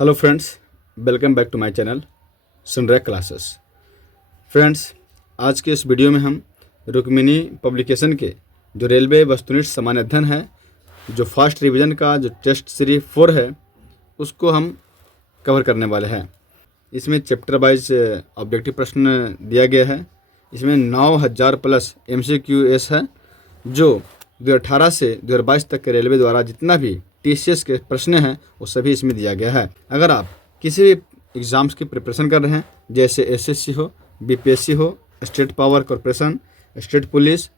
Hello friends, welcome back to my channel सनरैक classes. Friends, आज के इस वीडियो में हम रुक्मिणी पब्लिकेशन के जो रेलवे वस्तुनिष्ठ सामान्य अध्ययन है, जो फर्स्ट रिवीजन का जो टेस्ट सीरीज 4 है, उसको हम कवर करने वाले हैं। इसमें चैप्टर वाइज ऑब्जेक्टिव प्रश्न दिया गया है। इसमें 9000 प्लस MCQS है, जो 2018 से 2022 तक के रेलवे द्वारा जितना भी TCS के प्रश्न हैं वो सभी इसमें दिया गया है। अगर आप किसी भी एग्ज़ाम्स की प्रिपरेशन कर रहे हैं, जैसे SSC हो, BPSC हो, state power corporation, state police,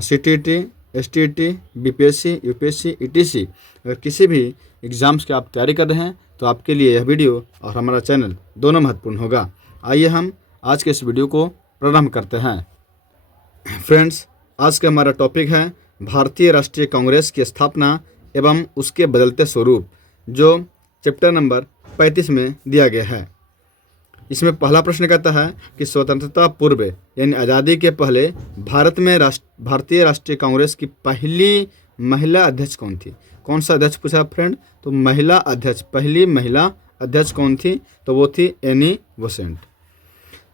CTT, STT, BPSC, UPSC, ETC, अगर किसी भी एग्ज़ाम्स की आप तैयारी कर रहे हैं तो आपके लिए यह वीडियो और हमारा चैनल दोनों महत्वपूर्ण होगा। आइए हम आज के इस वीडियो को प्रारंभ करते हैं। फ्रेंड्स, आज का हमारा टॉपिक है भारतीय राष्ट्रीय कांग्रेस की स्थापना एवं उसके बदलते स्वरूप, जो चैप्टर नंबर 35 में दिया गया है। इसमें पहला प्रश्न कहता है कि स्वतंत्रता पूर्व यानी आज़ादी के पहले भारत में भारतीय राष्ट्रीय कांग्रेस की पहली महिला अध्यक्ष कौन थी। कौन सा अध्यक्ष पूछा फ्रेंड? तो महिला अध्यक्ष, पहली महिला अध्यक्ष कौन थी? तो वो थी एनी बेसेंट।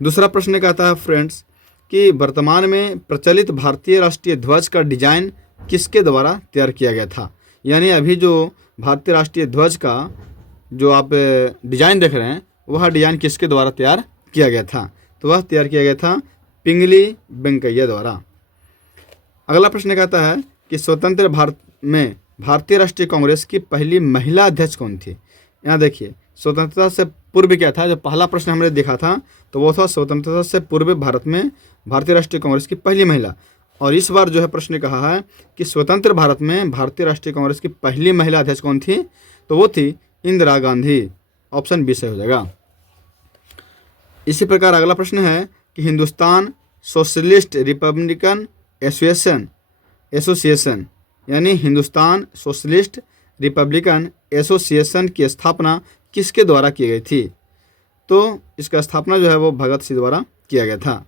दूसरा प्रश्न कहता है फ्रेंड्स कि वर्तमान में प्रचलित भारतीय राष्ट्रीय ध्वज का डिजाइन किसके द्वारा तैयार किया गया था। यानी अभी जो भारतीय राष्ट्रीय ध्वज का जो आप डिजाइन देख रहे हैं, वह डिजाइन किसके द्वारा तैयार किया गया था? तो वह तैयार किया गया था पिंगली वेंकैया द्वारा। अगला प्रश्न कहता है कि स्वतंत्र भारत में भारतीय राष्ट्रीय कांग्रेस की पहली महिला अध्यक्ष कौन थी। यहाँ देखिए, स्वतंत्रता से पूर्व क्या था? जो पहला प्रश्न हमने देखा था तो वो था स्वतंत्रता से पूर्व भारत में भारतीय राष्ट्रीय कांग्रेस की पहली महिला। और इस बार जो है प्रश्न कहा है कि स्वतंत्र भारत में भारतीय राष्ट्रीय कांग्रेस की पहली महिला अध्यक्ष कौन थी? तो वो थी इंदिरा गांधी। ऑप्शन बी सही हो जाएगा। इसी प्रकार अगला प्रश्न है कि हिंदुस्तान सोशलिस्ट रिपब्लिकन एसोसिएशन यानी हिंदुस्तान सोशलिस्ट रिपब्लिकन एसोसिएशन की स्थापना किसके द्वारा की गई थी? तो इसका स्थापना जो है वो भगत सिंह द्वारा किया गया था।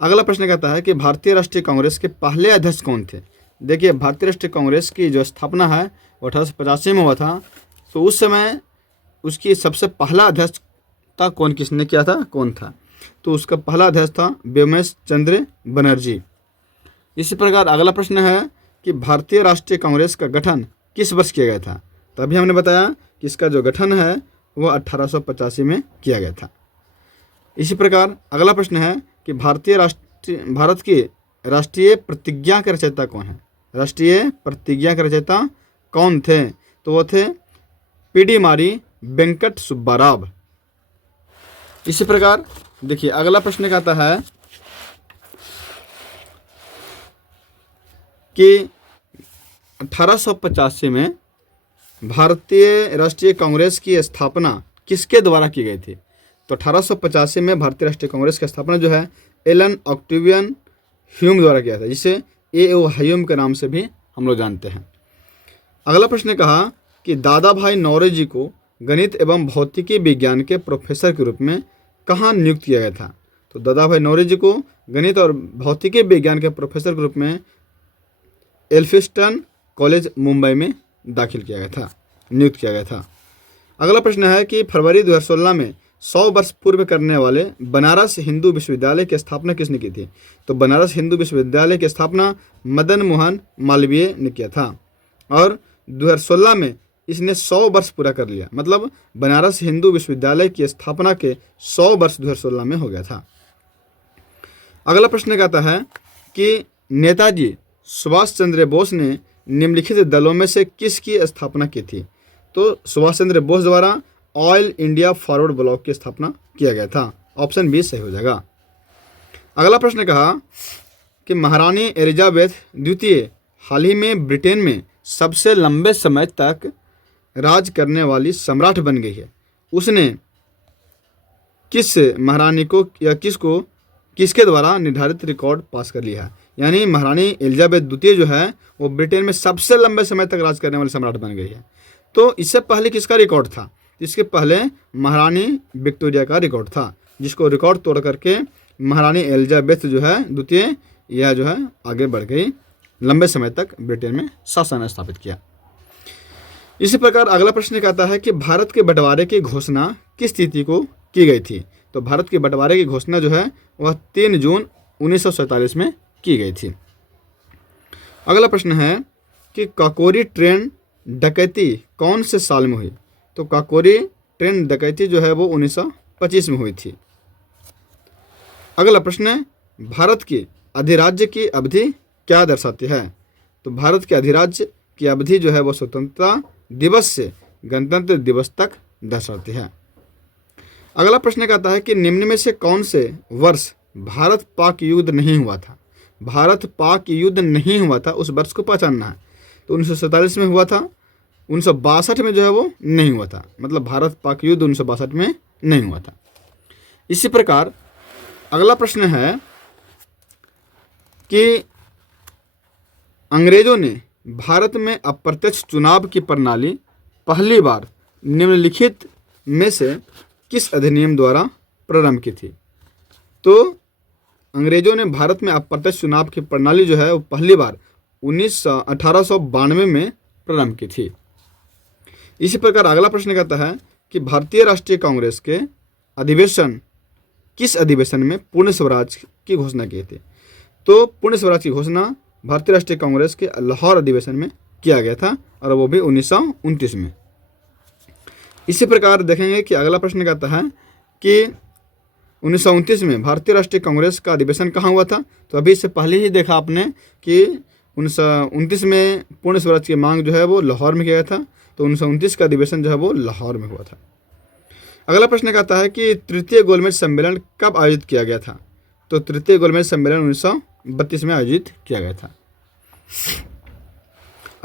अगला प्रश्न कहता है कि भारतीय राष्ट्रीय कांग्रेस के पहले अध्यक्ष कौन थे। देखिए, भारतीय राष्ट्रीय कांग्रेस की जो स्थापना है वो 1885 में हुआ था। तो उस समय उसकी सबसे पहला अध्यक्ष था किसने किया था? कौन था? तो उसका पहला अध्यक्ष था व्योमेश चंद्र बनर्जी। इसी प्रकार अगला प्रश्न है कि भारतीय राष्ट्रीय कांग्रेस का गठन किस वर्ष किया गया था। तभी हमने बताया कि इसका जो गठन है वो 1885 में किया गया था। इसी प्रकार अगला प्रश्न है कि भारत की राष्ट्रीय प्रतिज्ञा के रचयिता कौन है। राष्ट्रीय प्रतिज्ञा के रचयिता कौन थे? तो वो थे PD मारी वेंकट सुब्बाराव। इसी प्रकार देखिए, अगला प्रश्न कहता है कि 1885 में भारतीय राष्ट्रीय कांग्रेस की स्थापना किसके द्वारा की गई थी। तो 1885 में भारतीय राष्ट्रीय कांग्रेस की स्थापना जो है एलन ऑक्टेवियन ह्यूम द्वारा किया था, जिसे A.O. ह्यूम के नाम से भी हम लोग जानते हैं। अगला प्रश्न कहा कि दादा भाई नौरोजी को गणित एवं भौतिकी विज्ञान के प्रोफेसर के रूप में कहाँ नियुक्त किया गया था। तो दादा भाई नौरोजी को गणित और भौतिकी विज्ञान के प्रोफेसर के रूप में एल्फिंस्टन कॉलेज मुंबई में दाखिल किया गया था, नियुक्त किया गया था। अगला प्रश्न है कि फरवरी 2016 में 100 वर्ष पूर्व करने वाले बनारस हिंदू विश्वविद्यालय की स्थापना किसने की थी। तो बनारस हिंदू विश्वविद्यालय की स्थापना मदन मोहन मालवीय ने किया था और 2016 में इसने 100 वर्ष पूरा कर लिया। मतलब बनारस हिंदू विश्वविद्यालय की स्थापना के 100 वर्ष 2016 में हो गया था। अगला प्रश्न कहता है कि नेताजी सुभाष चंद्र बोस ने निम्नलिखित दलों में से किसकी स्थापना की थी। तो सुभाष चंद्र बोस द्वारा ऑल इंडिया फॉरवर्ड ब्लॉक की स्थापना किया गया था। ऑप्शन बी सही हो जाएगा। अगला प्रश्न कहा कि महारानी एलिजाबेथ द्वितीय हाल ही में ब्रिटेन में सबसे लंबे समय तक राज करने वाली सम्राट बन गई है। उसने किस महारानी को या किसके द्वारा निर्धारित रिकॉर्ड पास कर लिया है। यानी महारानी एलिजाबेथ द्वितीय जो है वो ब्रिटेन में सबसे लंबे समय तक राज करने वाली सम्राट बन गई है। तो इससे पहले किसका रिकॉर्ड था? इसके पहले महारानी विक्टोरिया का रिकॉर्ड था, जिसको रिकॉर्ड तोड़ करके महारानी एलिजाबेथ जो है द्वितीय, यह जो है आगे बढ़ गई, लंबे समय तक ब्रिटेन में शासन स्थापित किया। इसी प्रकार अगला प्रश्न कहता है कि भारत के बंटवारे की घोषणा किस तिथि को की गई थी। तो भारत के बंटवारे की घोषणा जो है वह 3 जून 1947 में की गई थी। अगला प्रश्न है कि काकोरी ट्रेन डकैती कौन से साल में हुई। तो काकोरी ट्रेन डकैती जो है वो 1925 में हुई थी। अगला प्रश्न है भारत की अधिराज्य की अवधि क्या दर्शाती है। तो भारत के अधिराज्य की अवधि जो है वो स्वतंत्रता दिवस से गणतंत्र दिवस तक दर्शाती है। अगला प्रश्न कहता है कि निम्न में से कौन से वर्ष भारत पाक युद्ध नहीं हुआ था। भारत पाक युद्ध नहीं हुआ था, उस वर्ष को पहचानना है। तो 1947 में हुआ था, 1962 में जो है वो नहीं हुआ था, मतलब भारत पाक युद्ध 1962 में नहीं हुआ था। इसी प्रकार अगला प्रश्न है कि अंग्रेजों ने भारत में अप्रत्यक्ष चुनाव की प्रणाली पहली बार निम्नलिखित में से किस अधिनियम द्वारा प्रारंभ की थी। तो अंग्रेजों ने भारत में अप्रत्यक्ष चुनाव की प्रणाली जो है वो पहली बार 1892 में प्रारंभ की थी। इसी प्रकार अगला प्रश्न कहता है कि भारतीय राष्ट्रीय कांग्रेस के अधिवेशन किस अधिवेशन में पूर्ण स्वराज की घोषणा की थी। तो पूर्ण स्वराज की घोषणा भारतीय राष्ट्रीय कांग्रेस के लाहौर अधिवेशन में किया गया था और वो भी 1929 में। इसी प्रकार देखेंगे कि अगला प्रश्न कहता है कि 1929 में भारतीय राष्ट्रीय कांग्रेस का अधिवेशन कहाँ हुआ था। तो अभी इससे पहले ही देखा आपने कि 1929 में पूर्ण स्वराज की मांग जो है वो लाहौर में किया गया था। तो 1929 का अधिवेशन जो है वो लाहौर में हुआ था। अगला प्रश्न कहता है कि तृतीय गोलमेज सम्मेलन कब आयोजित किया गया था। तो तृतीय गोलमेज सम्मेलन 1932 में आयोजित किया गया था।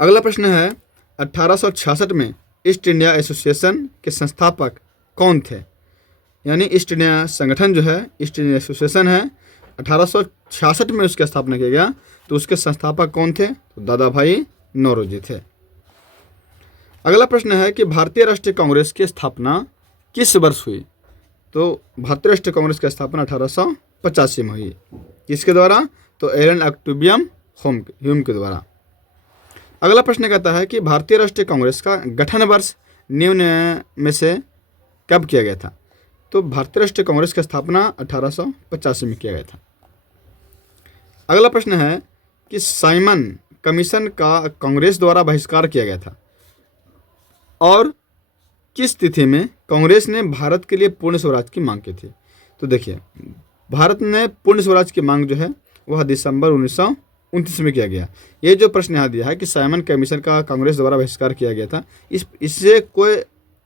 अगला प्रश्न है 1866 में ईस्ट इंडिया एसोसिएशन के संस्थापक कौन थे। यानी ईस्ट इंडिया संगठन जो है, ईस्ट इंडिया एसोसिएशन है, 1866 में उसकी स्थापना किया गया। तो उसके संस्थापक कौन थे। तो दादा भाई नौरोजी थे। अगला प्रश्न है कि भारतीय राष्ट्रीय कांग्रेस की स्थापना किस वर्ष हुई। तो भारतीय राष्ट्रीय कांग्रेस की स्थापना 1885 में हुई। किसके द्वारा। तो एलन ऑक्टेवियम ह्यूम के द्वारा। अगला प्रश्न कहता है कि भारतीय राष्ट्रीय कांग्रेस का गठन वर्ष निम्न में से कब किया गया था। तो भारतीय राष्ट्रीय कांग्रेस की स्थापना 1885 में किया गया था। अगला प्रश्न है कि साइमन कमीशन का कांग्रेस द्वारा बहिष्कार किया गया था और किस तिथि में कांग्रेस ने भारत के लिए पूर्ण स्वराज की मांग की थी। तो देखिए, भारत ने पूर्ण स्वराज की मांग जो है वह दिसंबर 1929 में किया गया। ये जो प्रश्न यहाँ दिया है कि साइमन कमीशन का कांग्रेस द्वारा बहिष्कार किया गया था, इससे कोई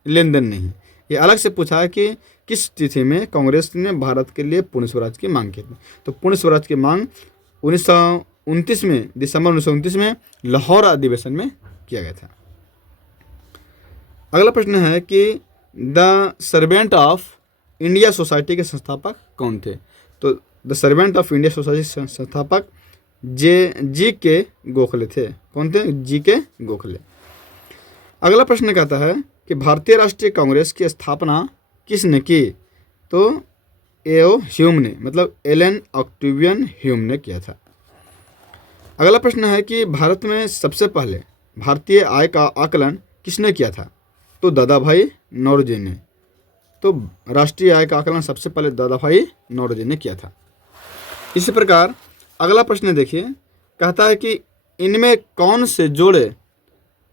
लेन देन नहीं। ये अलग से पूछा है कि किस तिथि में कांग्रेस ने भारत के लिए पूर्ण स्वराज की मांग की थी। तो पूर्ण स्वराज की मांग 1929 में, दिसंबर 1929 में लाहौर अधिवेशन में किया गया था। अगला प्रश्न है कि the servant of India society के संस्थापक कौन थे। तो the servant of India society संस्थापक जी के गोखले थे। कौन थे। जी के गोखले। अगला प्रश्न कहता है कि भारतीय राष्ट्रीय कांग्रेस की स्थापना किसने की। तो एओ ह्यूम ने, मतलब एलन ऑक्टेवियन ह्यूम ने किया था। अगला प्रश्न है कि भारत में सबसे पहले भारतीय आय का आकलन किसने किया था। तो दादा भाई नौरोजी ने। तो राष्ट्रीय आय का आकलन सबसे पहले दादा भाई नौरोजी ने किया था। इसी प्रकार अगला प्रश्न देखिए, कहता है कि इनमें कौन से जोड़े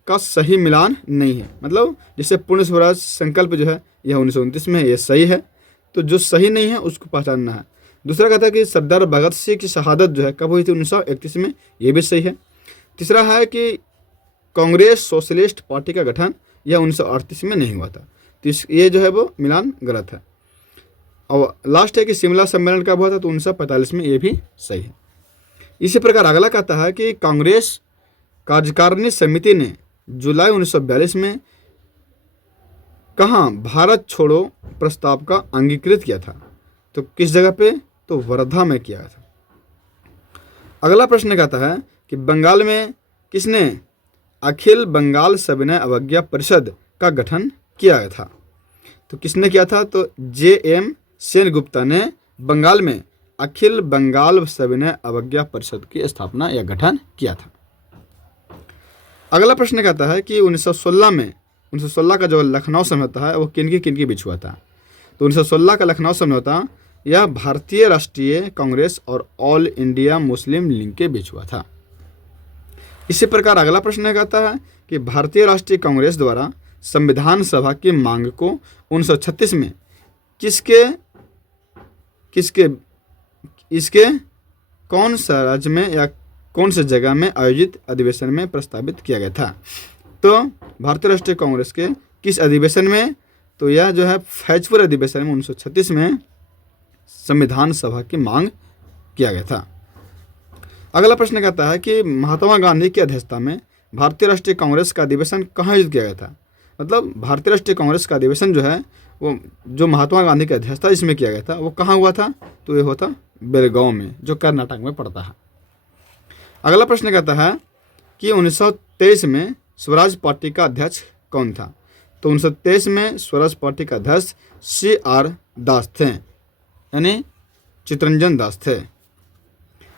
का सही मिलान नहीं है। मतलब जैसे पूर्ण स्वराज संकल्प जो है यह 1929 में है, ये सही है। तो जो सही नहीं है उसको पहचानना है। दूसरा कहता है कि सरदार भगत सिंह की शहादत जो है कब हुई थी। 1931 में, ये भी सही है। तीसरा है कि कांग्रेस सोशलिस्ट पार्टी का गठन यह 1938 में नहीं हुआ था। तो ये जो है वो मिलान गलत है। और लास्ट है कि शिमला सम्मेलन कब हुआ था। तो 1945 में, ये भी सही है। इसी प्रकार अगला कहता है कि कांग्रेस कार्यकारिणी समिति ने जुलाई 1942 में कहाँ भारत छोड़ो प्रस्ताव का अंगीकृत किया था। तो किस जगह पे। तो वर्धा में किया था। अगला प्रश्न कहता है कि बंगाल में किसने अखिल बंगाल सविनय अवज्ञा परिषद का गठन किया था। तो किसने किया था। तो JM सेनगुप्ता ने बंगाल में अखिल बंगाल सविनय अवज्ञा परिषद की स्थापना या गठन किया था। अगला प्रश्न कहता है कि 1916 का जो लखनऊ समझौता है वो किन के बीच हुआ था। तो 1916 का लखनऊ समझौता यह भारतीय राष्ट्रीय कांग्रेस और ऑल इंडिया मुस्लिम लीग के बीच हुआ था। इसी प्रकार अगला प्रश्न कहता है कि भारतीय राष्ट्रीय कांग्रेस द्वारा संविधान सभा की मांग को 1936 में इसके कौन सा राज्य में या कौन से जगह में आयोजित अधिवेशन में प्रस्तावित किया गया था। तो भारतीय राष्ट्रीय कांग्रेस के किस अधिवेशन में, तो यह जो है फैजपुर अधिवेशन में 1936 में संविधान सभा की मांग किया गया था। अगला प्रश्न कहता है कि महात्मा गांधी की अध्यक्षता में भारतीय राष्ट्रीय कांग्रेस का अधिवेशन कहाँ आयोजित किया गया था। मतलब भारतीय राष्ट्रीय कांग्रेस का अधिवेशन जो है वो जो महात्मा गांधी की अध्यक्षता इसमें किया गया था वो कहाँ हुआ था, तो ये होता बेलगांव में, जो कर्नाटक में पड़ता है। अगला प्रश्न कहता है कि 1923 में स्वराज पार्टी का अध्यक्ष कौन था। तो 1923 में स्वराज पार्टी का अध्यक्ष CR दास थे, यानी चित्तरंजन दास थे।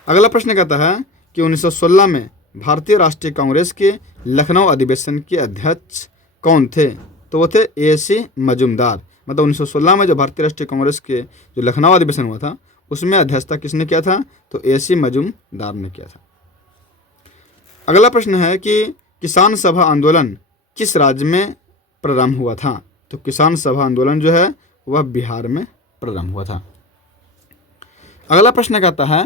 अगला प्रश्न कहता है कि 1916 में भारतीय राष्ट्रीय कांग्रेस के लखनऊ अधिवेशन के अध्यक्ष कौन थे। तो वो थे AC मजूमदार। मतलब 1916 में जो भारतीय राष्ट्रीय कांग्रेस के जो लखनऊ अधिवेशन हुआ था उसमें अध्यक्षता किसने किया था, तो AC मजूमदार ने किया था। अगला प्रश्न है कि किसान सभा आंदोलन किस राज्य में प्रारंभ हुआ था। तो किसान सभा आंदोलन जो है वह बिहार में प्रारंभ हुआ था। अगला प्रश्न कहता है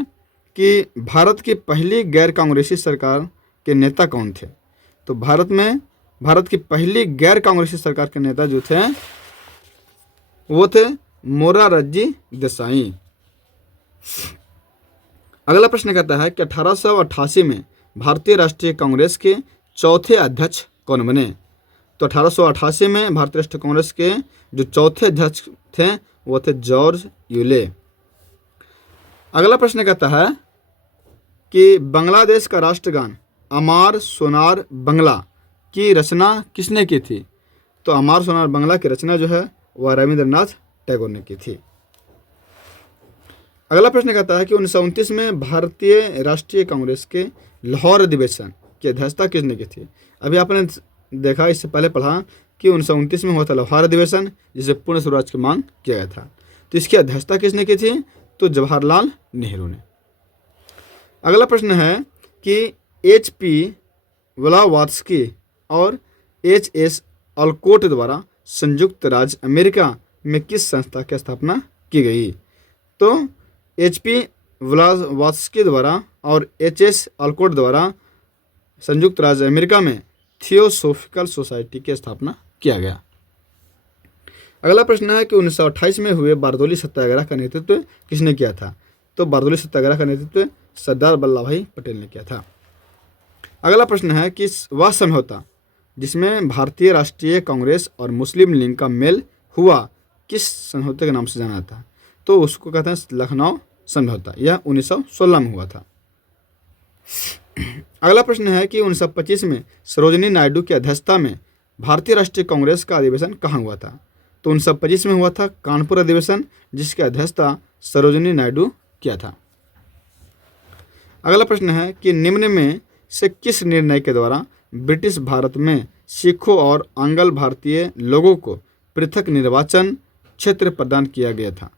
कि भारत की पहली गैर कांग्रेसी सरकार के नेता कौन थे। तो भारत की पहली गैर कांग्रेसी सरकार के नेता जो थे वो थे मोरारजी देसाई। अगला प्रश्न कहता है कि 1888 में भारतीय राष्ट्रीय कांग्रेस के चौथे अध्यक्ष कौन बने। तो 1888 में भारतीय राष्ट्रीय कांग्रेस के जो चौथे अध्यक्ष थे वो थे जॉर्ज यूले। अगला प्रश्न कहता है कि बांग्लादेश का राष्ट्रगान अमार सोनार बंगला की रचना किसने की थी। तो अमार सोनार बंगला की रचना जो है वह रविंद्रनाथ टैगोर ने की थी। अगला प्रश्न कहता है कि 1929 में भारतीय राष्ट्रीय कांग्रेस के लाहौर अधिवेशन की अध्यक्षता किसने की थी। अभी आपने देखा, इससे पहले पढ़ा कि 1929 में हुआ था लाहौर अधिवेशन जिसे पूर्ण स्वराज की मांग किया गया था। तो इसकी अध्यक्षता किसने की थी, तो जवाहरलाल नेहरू ने। अगला प्रश्न है कि HP व्लावात्स्की और HS ऑलकोट द्वारा संयुक्त राज्य अमेरिका में किस संस्था की स्थापना की गई। तो HP व्लावात्स्की द्वारा और HS ऑलकोट द्वारा संयुक्त राज्य अमेरिका में थियोसोफिकल सोसाइटी की स्थापना किया गया। अगला प्रश्न है कि 1928 में हुए बारदोली सत्याग्रह का नेतृत्व किसने किया था। तो बारदोली सत्याग्रह का नेतृत्व सरदार वल्लभ भाई पटेल ने किया था। अगला प्रश्न है कि वह समझौता जिसमें भारतीय राष्ट्रीय कांग्रेस और मुस्लिम लीग का मेल हुआ किस समझौते के नाम से जाना जाता है। तो उसको कहते हैं लखनऊ समझौता। यह 1916 में हुआ था। अगला प्रश्न है कि 1925 में सरोजिनी नायडू की अध्यक्षता में भारतीय राष्ट्रीय कांग्रेस का अधिवेशन कहाँ हुआ था। तो 1925 में हुआ था कानपुर अधिवेशन, जिसकी अध्यक्षता सरोजिनी नायडू किया था। अगला प्रश्न है कि निम्न में से किस निर्णय के द्वारा ब्रिटिश भारत में सिखों और आंग्ल भारतीय लोगों को पृथक निर्वाचन क्षेत्र प्रदान किया गया था।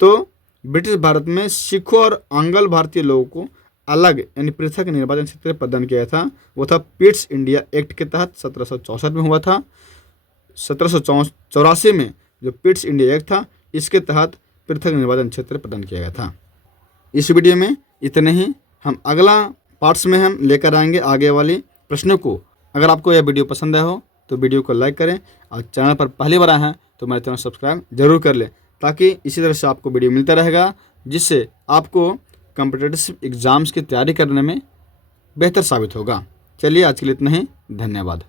तो ब्रिटिश भारत में सिखों और आंग्ल भारतीय लोगों को अलग यानी पृथक निर्वाचन क्षेत्र प्रदान किया था, वो था पिट्स इंडिया एक्ट के तहत 1764 में हुआ था। 1784 में जो पिट्स इंडिया एक्ट था इसके तहत पृथक निर्वाचन क्षेत्र प्रदान किया गया था। इस वीडियो में इतने ही। हम अगला पार्ट्स में हम लेकर आएंगे आगे वाले प्रश्नों को। अगर आपको यह वीडियो पसंद आया हो तो वीडियो को लाइक करें और चैनल पर पहली बार आए हैं तो मेरे चैनल सब्सक्राइब जरूर कर लें, ताकि इसी तरह से आपको वीडियो मिलता रहेगा जिससे आपको कॉम्पिटिटिव एग्ज़ाम्स की तैयारी करने में बेहतर साबित होगा। चलिए आज के लिए इतना ही। धन्यवाद।